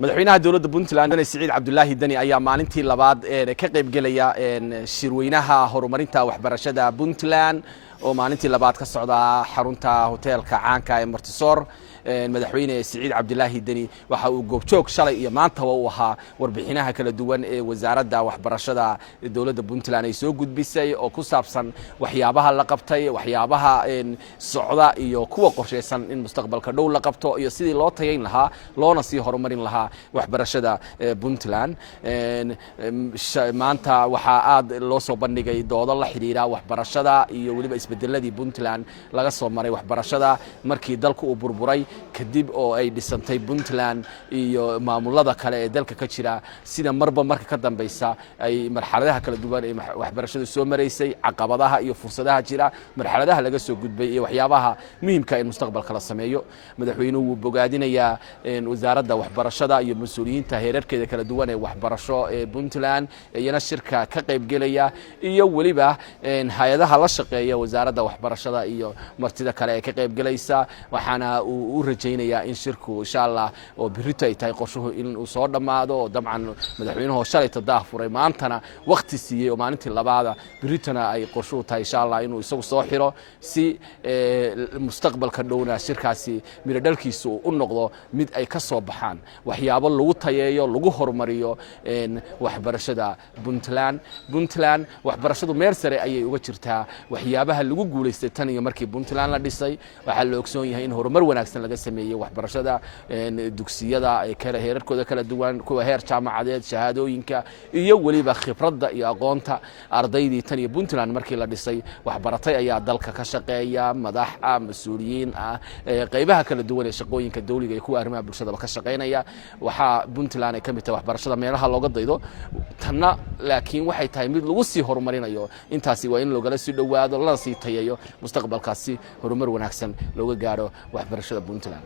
madaxweynaha dawladda Puntland Siciid Cabdullaahi Dani ayaa maalintii labaad ka qayb galaya shirweynaha horumarinta waxbarashada Puntland oo maalintii labaad ka socda xarunta hoteelka caanka ee Martisoor madaxweyne Siciid Cabdullaahi Dani waxa uu goobjoog shalay iyo maanta uu ahaa warbixinaha kala duwan ee wasaaradda waxbarashada dawladda Puntland ay soo gudbisay oo ku saabsan waxyaabaha la qabtay waxyaabaha socda iyo kuwa qorsheysan in mustaqbalka dhow la qabto iyo sidii loo tayeyn lahaa loona sii horumarin lahaa waxbarashada Puntland maanta waxa aad loo soo bandhigay doodo la xiriira waxbarashada iyo waliba isbedeladii Puntland laga soo maray waxbarashada markii dalku uu burburay kadib oo ay dhisantay Puntland iyo maamulada kale ee dalka ka jira sida marba marka ka dambaysa ay marxaladaha kala duwan ee waxbarashadu soo mareysay caqabadaha iyo fursadaha jira marxaladaha laga soo gudbay iyo waxyaabaha muhiimka ah in mustaqbalka la sameeyo madaxweynuhu wuu bogaadinayaa wasaaradda waxbarashada iyo mas'uuliyiinta heerarkeeda kala duwan ee waxbarasho ee Puntland iyana shirka ka qayb galaya iyo waliba hay'adaha la shaqeeya wasaaradda waxbarashada iyo martida kale ee ka qayb galaysa waxaana uu rajaynayaa in shirku insha Allah oo birito ay tahay qorshuhu in uu soo dhamaado oo dabcan madaxweynuhu shalay tadaa furay maantana waqti siiyay oo maalintii labaada biritana ay qorshuhu tahay insha Allah inuu isagu soo xiro si mustaqbalka dhowna shirkaasi miro dhalkiisu u noqdo mid ay ka soo baxaan waxyaabo lagu tayeeyo lagu horumariyo waxbarashada Puntland waxbarashadu meel sare ayay uga jirtaa waxyaabaha lagu guuleystay tan iyo markii Puntland la dhisay waxa la ogsoon yahay in horumar wanaagsan laga sameeyay waxbarashada dugsiyada ay kala heerarkooda kala duwan kuwa heer jaamacadeed shahaadooyinka iyo waliba khibradda iyo aqoonta ardaydii tan iyo Puntland markii la dhisay waxbaratay ayaa dalka ka shaqeeya madax mas'uuliyiin qaybaha kala duwan ee shaqooyinka dawliga iyo kuwa arrimaha bulshada ka shaqeynaya waxa Puntland ay kamid tahay waxbarashada meelaha looga daydo tanna laakiin waxay tahay mid lagu sii horumarinayo intaasi waa in looga sii dhawaado la sii tayeeyo mustaqbalkaasi horumar wanaagsan looga gaaro waxbarashada Puntland